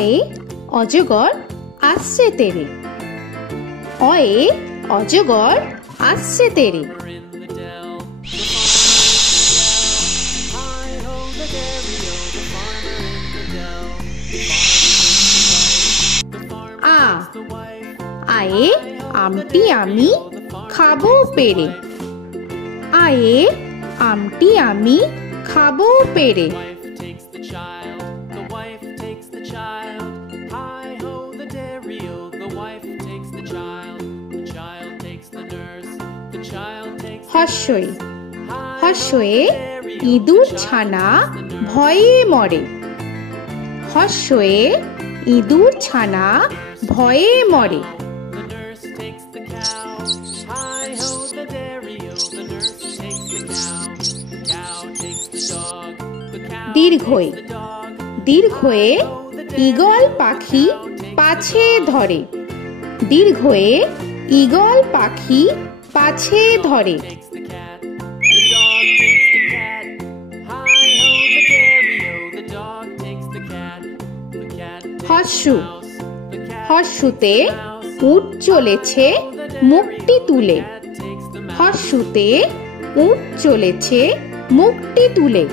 অয়ে অজগর আসছে তেরে। অয়ে অজগর আসছে তেরে। আ আয়ে আমটি আমি খাবো পেরে। আয়ে আমটি আমি খাবো পেরে। হর্ষই হর্ষয়ে ইঁদুর ছানা ভয়ে মরে। হর্ষয়ে ইঁদুর ছানা ভয়ে মরে। দীর্ঘই দীর্ঘয়ে ঈগল পাখি পাছে ধরে। দীর্ঘয়ে ঈগল পাখি পাছে ধরে। হর্ষু হর্ষুতে উট চলেছে মুখটি তুলে। হর্ষুতে উট চলেছে মুখটি তুলে।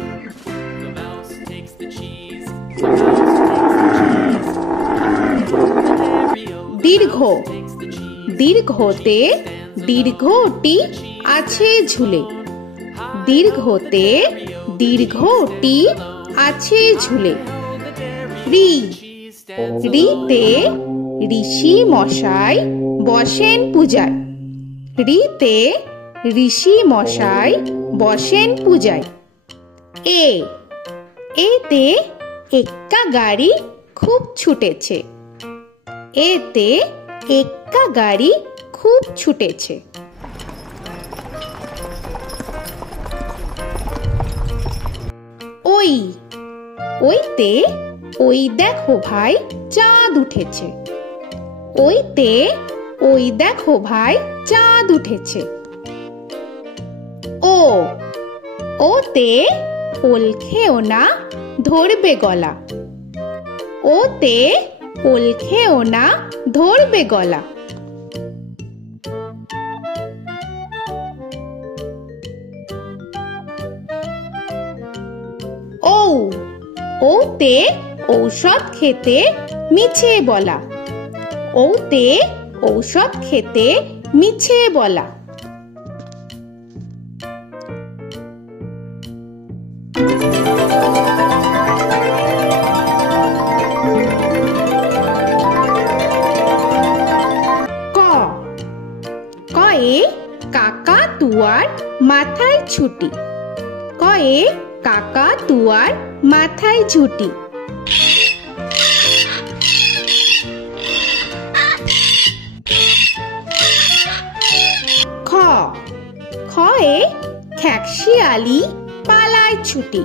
দীর্ঘ দীর্ঘতে দীর্ঘটি আছে ঝুলে। দীর্ঘতে দীর্ঘটি আছে ঝুলে। ঋ ঋতে ঋষি মশাই বসেন পূজায়। ঋতে ঋষি মশাই বসেন পূজায়। এ এতে এক্কা গাড়ি খুব ছুটেছে। এতে এক্কা গাড়ি খুব ছুটেছে। ওই ওইতে ওই দেখো ভাই চাঁদ উঠেছে। ওইতে ওই দেখো ভাই চাঁদ উঠেছে। ও ওতে ওল খেও না ধরবে গলা। ওতে ওল খেও না ধরবে গলা। ও ওতে ঔষধ খেতে মিছে বলা। ওতে ঔষধ খেতে মিছে বলা। ক কয়ে কাকাতুয়ার মাথায় ছুটি। কয়ে কাকাতুয়ার মাথায় ঝুটি। খ খয়ে খ্যাকশিয়ালি পালায় ছুটি।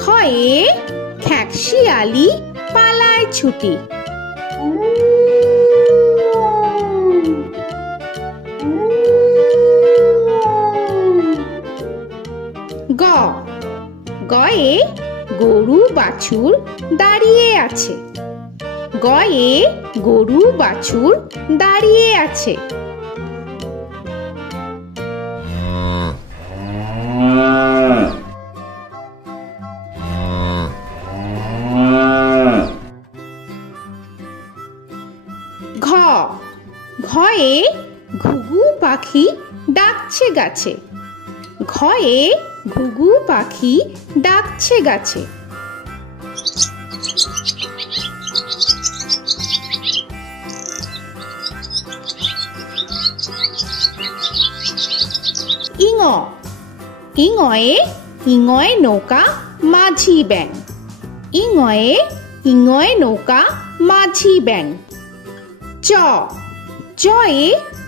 খয়ে খ্যাকশিয়ালি পালায় ছুটি। গ গয়ে গরু বাছুর দাঁড়িয়ে আছে। গয়ে গরু বাছুর দাঁড়িয়ে আছে। ঘ ঘয়ে ঘুঘু পাখি ডাকছে গাছে। ঘয়ে ঘুঘু পাখি ডাকছে গাছে। ইঙ ইঙয়ে ইঙয়ে নৌকা মাঝি ব্যাং। ইঙয়ে ইঙয়ে নৌকা মাঝি ব্যাং। চ চয়ে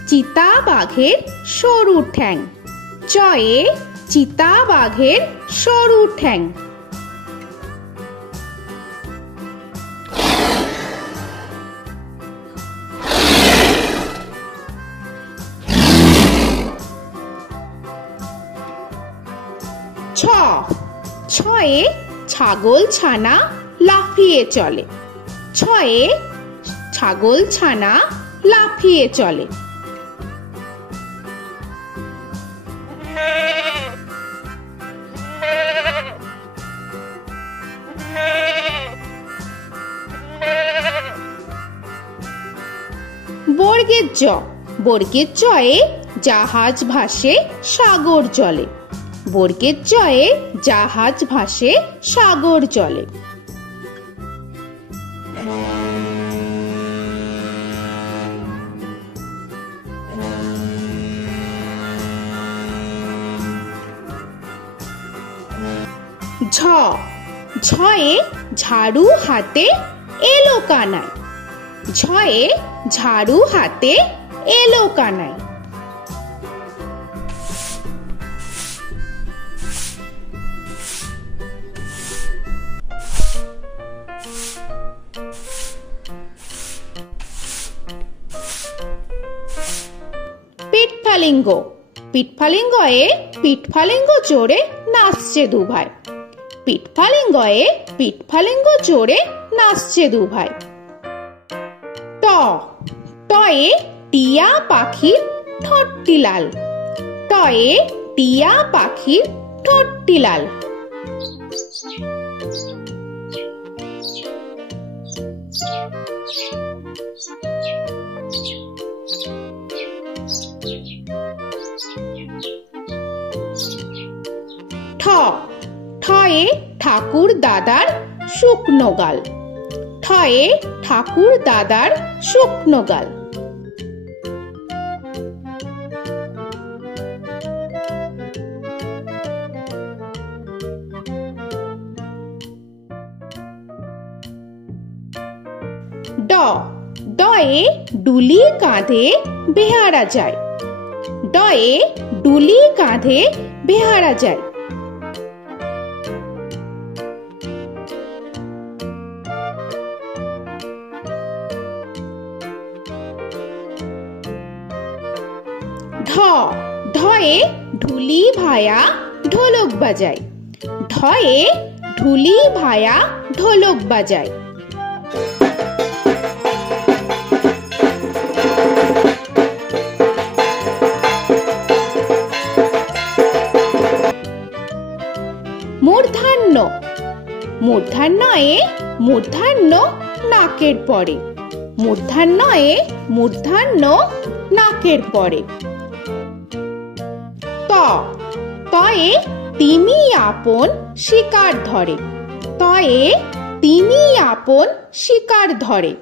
চিতা বাঘের সরু ঠ্যাং। চয়ে চিতা বাঘের সরু ঠ্যাং। ছ ছয়ে ছাগল ছানা লাফিয়ে চলে। ছ ছয়ে ছাগল ছানা লাফিয়ে চলে। বর্গের জ, বর্গের জয়ে জাহাজ ভাসে সাগর জলে। বর্গের জয়ে জাহাজ ভাসে সাগর জলে। ঝ, ঝয়ে ঝাড়ু হাতে এলো কানাই। ঝয়ে ঝাড়ু হাতে এলো কানাই। পিঠফালিঙ্গ, পিঠফালিঙ্গয়ে পিঠফালিঙ্গ চড়ে নাচছে দুভাই। পিঠফালিঙ্গয়ে পিঠফালিঙ্গ চড়ে নাচছে দুভাই। ট, টয়ে টিয়া পাখির ঠোঁটটি লাল। টয়ে টিয়া পাখির ঠোঁটটি লাল। ঠ, ঠয়ে ঠাকুর দাদার শুকনো গাল। ঠয়ে ঠাকুর দাদার শুকনো গাল। ড, ডয়ে ডুলি কাঁধে বেহারা যায়। ডয়ে ডুলি কাঁধে বেহারা যায়। ঢ, ঢয়ে ঢুলি ভায়া ঢোলক বাজায়। ঢয়ে ঢুলি ভায়া ঢোলক বাজায়। মূর্ধন্য, মূর্ধন্যয়ে মূর্ধন্য নাকের পরে। মূর্ধন্যয়ে মূর্ধন্য নাকের পরে। ত, তয়ে তিমি আপন শিকার ধরে। তয়ে তিমি আপন শিকার ধরে।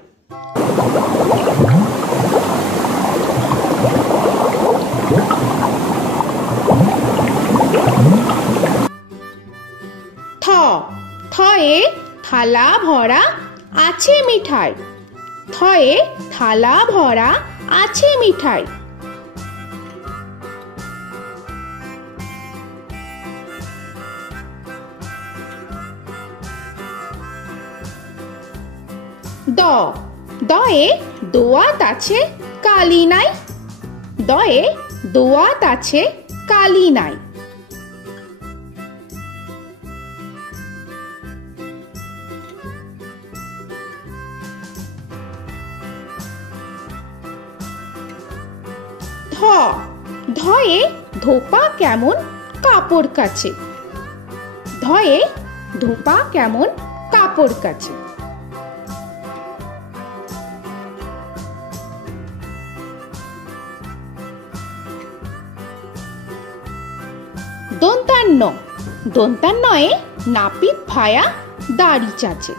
থ, থয়ে থালা ভরা আছে মিঠাই। থয়ে থালা ভরা আছে মিঠাই। দ, দয়ে দোয়াত আছে কালি নাই। দয়ে দোয়াত আছে কালি নাই। ধ, ধয়ে ধোপা কেমন কাপড় কাছে। ধয়ে ধোপা কেমন কাপড় কাছে। দন্তান্ন, দন্তান্নয়ে নাপিত ভায়া দাড়ি চাচে।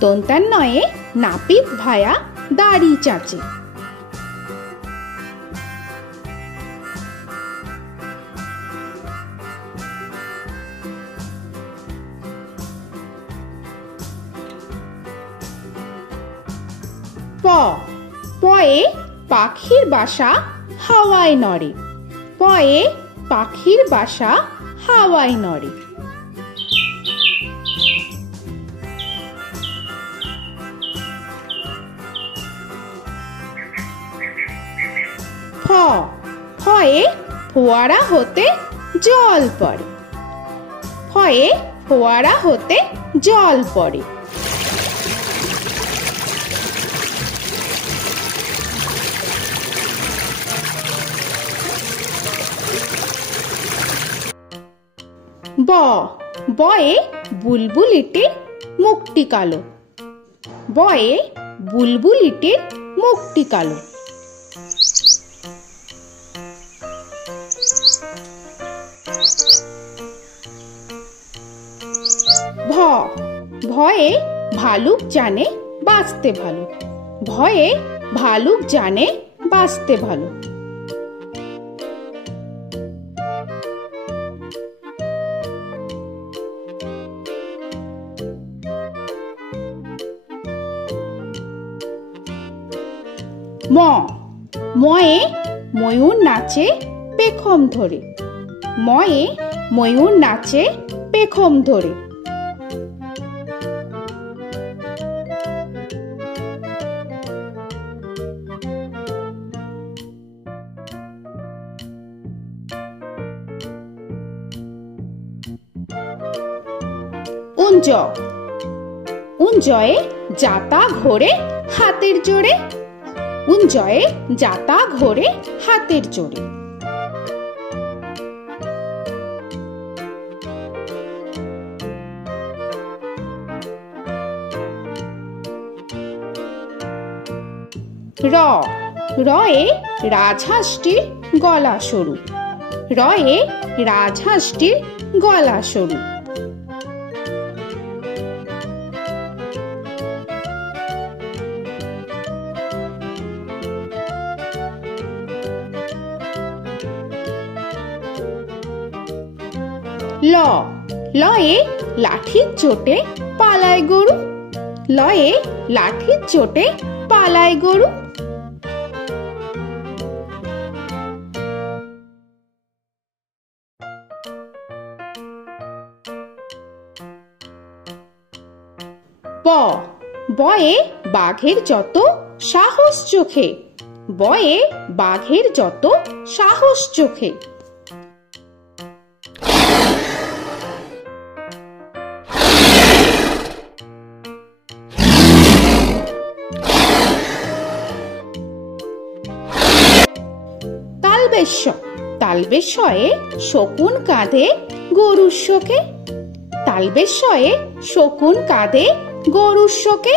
দন্তান্নয়ে নাপিত ভায়া দাড়ি চাচে। প, পয়ে পাখির বাসা হাওয়ায় নড়ে। পয়ে পাখির বাসা হাওয়ায় নড়ে। ফ, ফয়ে ফোয়ারা হতে জল পড়ে। ফয়ে ফোয়ারা হতে জল পড়ে। ব বয়ে বুলবুলিটির মুখটি কালো। বয়ে বুলবুলিটির মুখটি কালো। ভ ভয়ে ভালুক জানে বাঁচতে ভালো। ভয়ে ভালুক জানে বাঁচতে ভালো। ম ময়ে ময়ূর নাচে পেখম ধরে। ময়ে ময়ূর নাচে পেখম ধরে। উঞ্জ উঞ্জয়ে যাতা ঘোরে হাতের জোরে। উঞ্জয়ে যাতা ঘোরে হাতের জোরে। র রয়ে রাজহাঁসটির গলা সরু। রয়ে রাজহাঁসটির গলা সরু। ল লয়ে লাঠির চোটে পালায় গরু। লয়ে লাঠির চোটে পালায় গরু। ব বয়ে বাঘের যত সাহস চোখে। বয়ে বাঘের যত সাহস চোখে। তালবেশ্য তালবেশ্যয়ে শকুন কাঁধে গরুর শোকে। তালবেশ্যয়ে শকুন কাঁধে গরুর শোকে।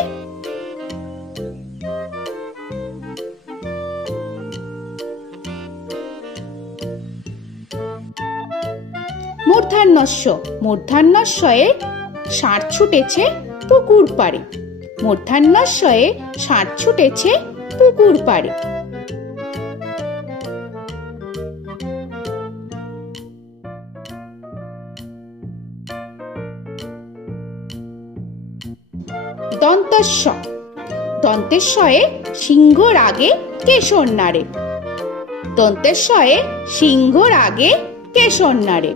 মূর্ধন্যস্য মূর্ধন্যস্বয়ে ষাঁড় ছুটেছে পুকুর পাড়ে। মূর্ধন্যস্বয়ে ষাঁড় ছুটেছে পুকুর পাড়ে। দন্তস্ব দন্তেশ্বয়ে সিংহর আগে কেশর নাড়ে। দন্তেশ্বয়ে সিংহর আগে কেশর নাড়ে।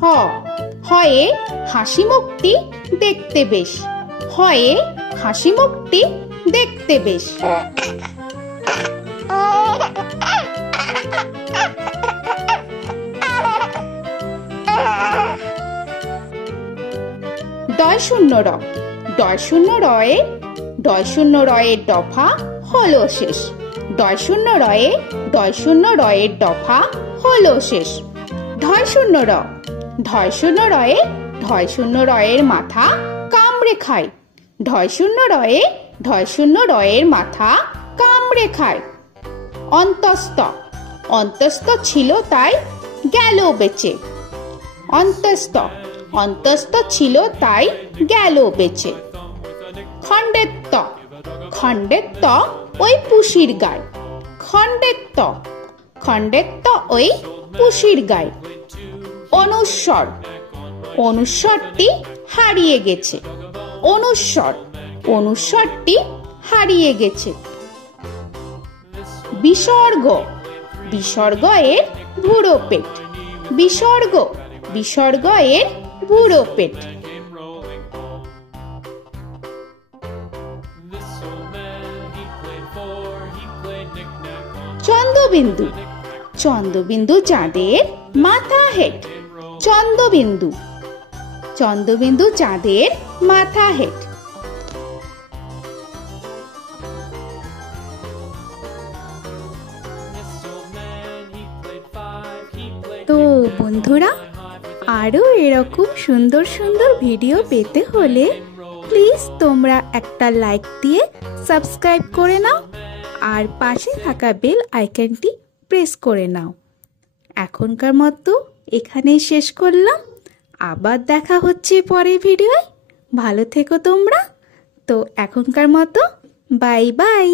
হ হয়ে হাসি মুখটি দেখতে বেশ। হয়ে হাসি মুখটি দেখতে বেশ। ডয় শূন্য র ডয় শূন্য রয়ে ডয় শূন্য রয়ের দফা হলো শেষ। ডয় শূন্য রয়ে ডয় শূন্য রয়ের দফা হলো শেষ। ঢয় শূন্য র ঢয় শূন্য রয়ে ঢয় শূন্য রয়ের মাথা কামড়ে খায়। ঢয় শূন্য রয়ে ঢয় শূন্য রয়ের মাথা কামড়ে খায়। অন্তস্থ অন্তস্থ ছিল তাই গেল বেঁচে। অন্তস্থ অন্তস্থ ছিল তাই গেল বেঁচে। খণ্ডের ত খণ্ডের ত ওই পুষির গায়। খণ্ডের ত খণ্ডের ত ওই পুষির গায়। অনুস্বর অনুস্বরটি হারিয়ে গেছে। অনুস্বর অনুস্বরটি হারিয়ে গেছে। বিসর্গ বিসর্গ এর বুড়ো পেট। বিসর্গ বিসর্গ এর বুড়ো পেট। চন্দ্রবিন্দু চন্দ্রবিন্দু চাঁদের মাথা হেট। চন্দ্রবিন্দু চন্দ্রবিন্দু চাঁদের মাথা হেড। তো বন্ধুরা, আরও এরকম সুন্দর সুন্দর ভিডিও পেতে হলে প্লিজ তোমরা একটা লাইক দিয়ে সাবস্ক্রাইব করে নাও আর পাশে থাকা বেল আইকনটি প্রেস করে নাও। এখনকার মতো এখানেই শেষ করলাম, আবার দেখা হচ্ছে পরের ভিডিওয়। ভালো থেকো তোমরা। তো এখনকার মতো বাই বাই।